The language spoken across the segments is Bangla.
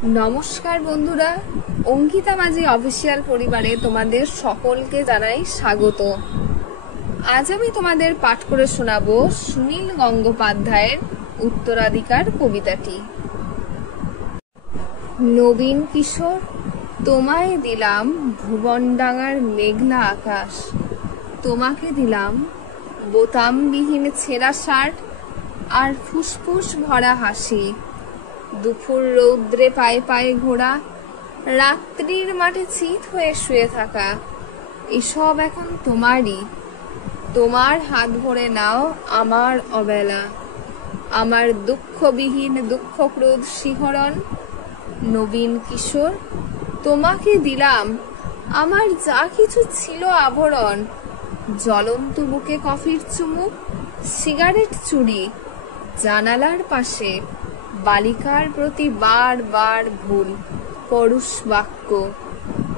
নমস্কার বন্ধুরা, অঙ্কিতা মাঝি অফিসিয়াল পরিবারে তোমাদের সকলকে জানাই স্বাগত। আজ আমি তোমাদের পাঠ করে শোনাবো সুনীল গঙ্গোপাধ্যায়ের উত্তরাধিকার কবিতাটি। নবীন কিশোর, তোমায় দিলাম ভুবনডাঙার মেঘলা আকাশ, তোমাকে দিলাম বোতামবিহীন ছেঁড়া শার্ট আর ফুসফুস ভরা হাসি। দুপুর রৌদ্রে পায়ে পায়ে ঘোরা, রাত্রির মাঠে চিত হয়ে শুয়ে থাকা, এসব এখন তোমারই। তোমার হাত ভরে নাও আমার অবেলা, আমার দুঃখবিহীন দুঃখক্রোধ শিহরণ। নবীন কিশোর, তোমাকে দিলাম আমার যা কিছু ছিল আভরণ, জ্বলন্ত বুকে কফির চুমুক, সিগারেট চুরি, জানালার পাশে বালিকার প্রতি বার বার ভুল পরুষ বাক্য,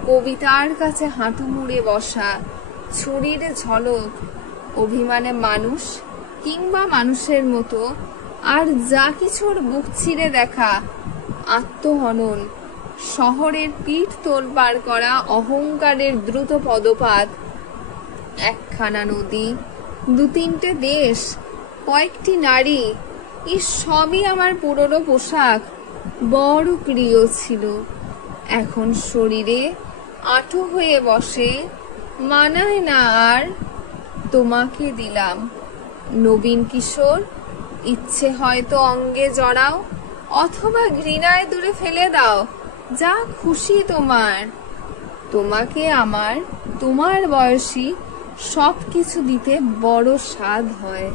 কবিতার কাছে হাঁটু মুড়ে বসা, ছুরির ঝলক, অভিমানে মানুষ কিংবা মানুষের মতো আর যা কিছুর বুক চিরে দেখা, আত্মহনন, শহরের পিঠ তোলপাড় করা অহংকারের দ্রুত পদপাত, একখানা নদী, দু তিনটে দেশ, কয়েকটি নারী, এই সবই আমার পুরনো পোশাক, বড় প্রিয় ছিল। এখন শরীরে আঁটো হয়ে বসে, মানায় না আর। তোমাকে দিলাম নবীন কিশোর, ইচ্ছে হয়তো অঙ্গে জড়াও, অথবা ঘৃণায় দূরে ফেলে দাও, যা খুশি তোমার। তোমাকে আমার তোমার বয়সী সবকিছু দিতে বড় স্বাদ হয়।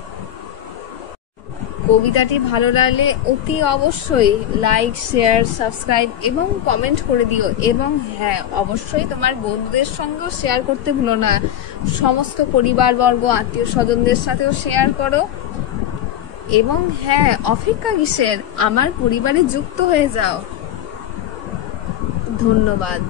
কবিতাটি ভালো লাগলে অতি অবশ্যই লাইক, শেয়ার, সাবস্ক্রাইব এবং কমেন্ট করে দিও। এবং হ্যাঁ, অবশ্যই তোমার বন্ধুদের সঙ্গেও শেয়ার করতে ভুলো না। সমস্ত পরিবারবর্গ, আত্মীয় স্বজনদের সাথেও শেয়ার করো। এবং হ্যাঁ, অপেক্ষা কিসের, আমার পরিবারে যুক্ত হয়ে যাও। ধন্যবাদ।